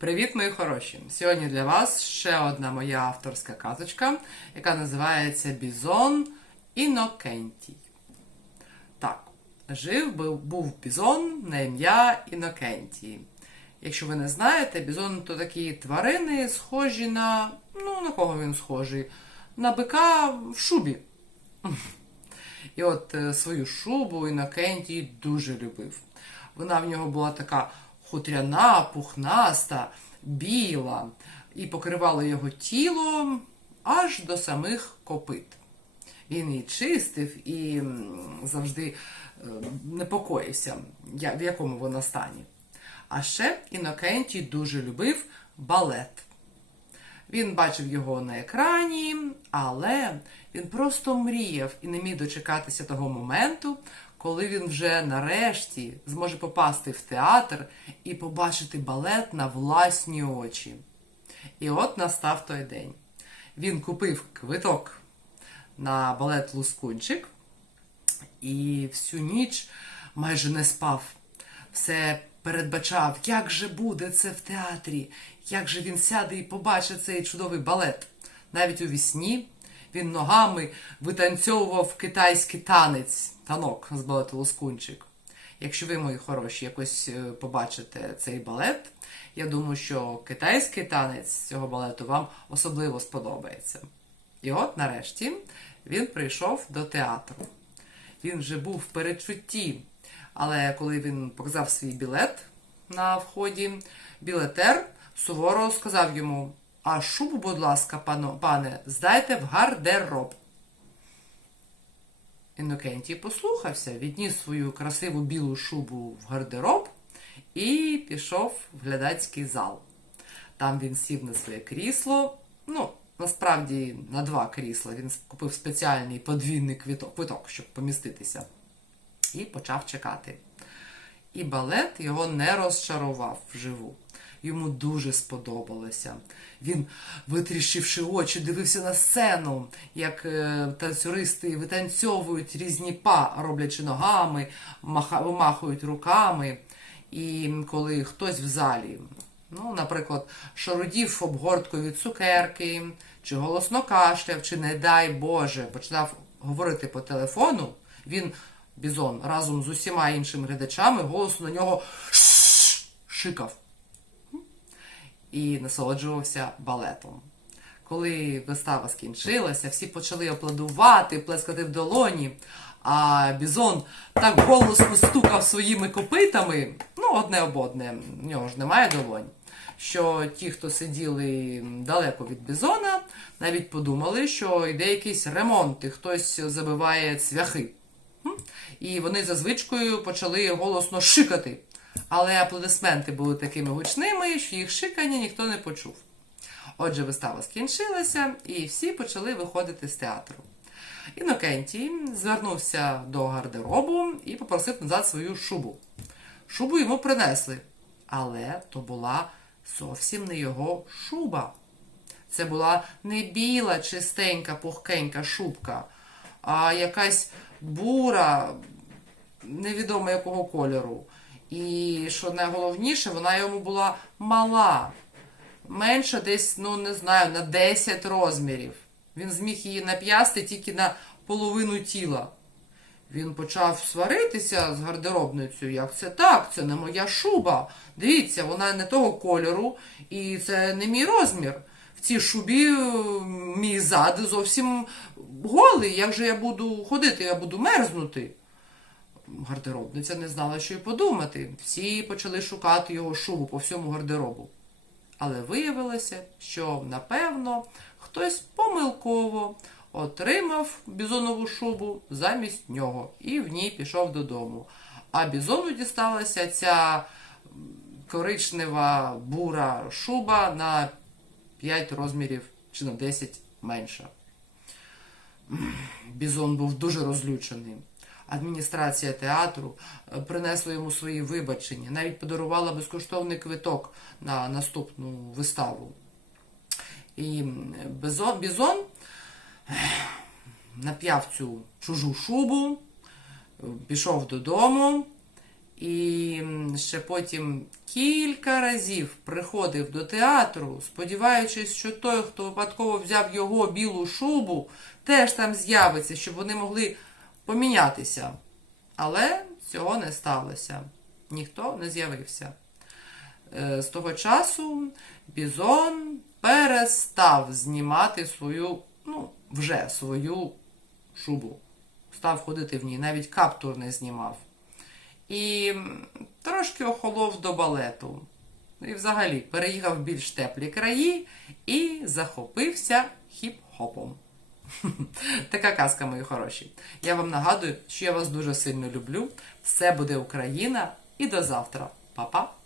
Привіт, мої хороші! Сьогодні для вас ще одна моя авторська казочка, яка називається Бізон Інокентій. Так, жив був, бізон на ім'я Інокентій. Якщо ви не знаєте, бізон то такі тварини, схожі на. Ну, на кого він схожий? На бика в шубі. І от е, свою шубу Інокентій дуже любив. Вона в нього була така хутряна, пухнаста, біла, і покривала його тіло аж до самих копит. Він її чистив і завжди е, непокоївся, в якому вона стані. А ще Інокентій дуже любив балет. Він бачив його на екрані, але він просто мріяв і не міг дочекатися того моменту, коли він вже нарешті зможе попасти в театр і побачити балет на власні очі. І от настав той день. Він купив квиток на балет Лускунчик і всю ніч майже не спав. Все передбачав, як же буде це в театрі, як же він сяде і побачить цей чудовий балет. Навіть у вісні він ногами витанцьовував китайський танець, танок з балету Лускунчик. Якщо ви, мої хороші, якось е, побачите цей балет, я думаю, що китайський танець цього балету вам особливо сподобається. І от нарешті він прийшов до театру. Він вже був в передчутті, але коли він показав свій білет на вході, білетер суворо сказав йому: А шубу, будь ласка, пане, здайте в гардероб. Інокентій послухався, відніс свою красиву білу шубу в гардероб і пішов в глядацький зал. Там він сів на своє крісло. Ну, насправді на два крісла. Він купив спеціальний подвійний квиток, щоб поміститися. І почав чекати. І балет його не розчарував вживу. Йому дуже сподобалося. Він, витріщивши очі, дивився на сцену, як е, танцюристи витанцьовують різні па, роблячи ногами, вимахують руками. І коли хтось в залі, ну, наприклад, шарудів обгорткою від цукерки, чи голосно кашляв, чи, не дай Боже, починав говорити по телефону, він, бізон, разом з усіма іншими глядачами голосно на нього шикав і насолоджувався балетом. Коли вистава скінчилася, всі почали аплодувати, плескати в долоні, а бізон так голосно стукав своїми копитами, ну, одне об одне, в нього ж немає долонь, що ті, хто сиділи далеко від бізона, навіть подумали, що йде якийсь ремонт, і хтось забиває цвяхи. І вони за звичкою почали голосно шикати. Але аплодисменти були такими гучними, що їх шикання ніхто не почув. Отже, вистава скінчилася, і всі почали виходити з театру. Інокентій звернувся до гардеробу і попросив назад свою шубу. Шубу йому принесли, але то була зовсім не його шуба. Це була не біла, чистенька, пухкенька шубка, а якась бура, невідомо якого кольору. І що найголовніше, вона йому була мала, менша десь, ну не знаю, на 10 розмірів. Він зміг її нап'ясти тільки на половину тіла. Він почав сваритися з гардеробницею. Як це так? Це не моя шуба. Дивіться, вона не того кольору, і це не мій розмір. В цій шубі е, мій зад зовсім голий. Як же я буду ходити? Я буду мерзнути. Гардеробниця не знала, що й подумати. Всі почали шукати його шубу по всьому гардеробу. Але виявилося, що, напевно, хтось помилково отримав бізонову шубу замість нього і в ній пішов додому. А бізону дісталася ця коричнева бура шуба на 5 розмірів чи на 10 менша. Бізон був дуже розлючений. Адміністрація театру е, принесла йому свої вибачення, навіть подарувала безкоштовний квиток на наступну виставу. І Бізон, Бізон нап'яв цю чужу шубу, е, пішов додому І ще потім кілька разів приходив до театру, сподіваючись, що той, хто випадково взяв його білу шубу, теж там з'явиться, щоб вони могли помінятися. Але цього не сталося. Ніхто не з'явився. Е, З того часу Бізон перестав знімати свою, ну, вже свою шубу. Став ходити в ній, навіть каптур не знімав. І трошки охолов до балету. І взагалі переїхав в більш теплі краї і захопився хіп-хопом. Така казка, мої хороші. Я вам нагадую, що я вас дуже сильно люблю. Все буде Україна і до завтра. Па-па!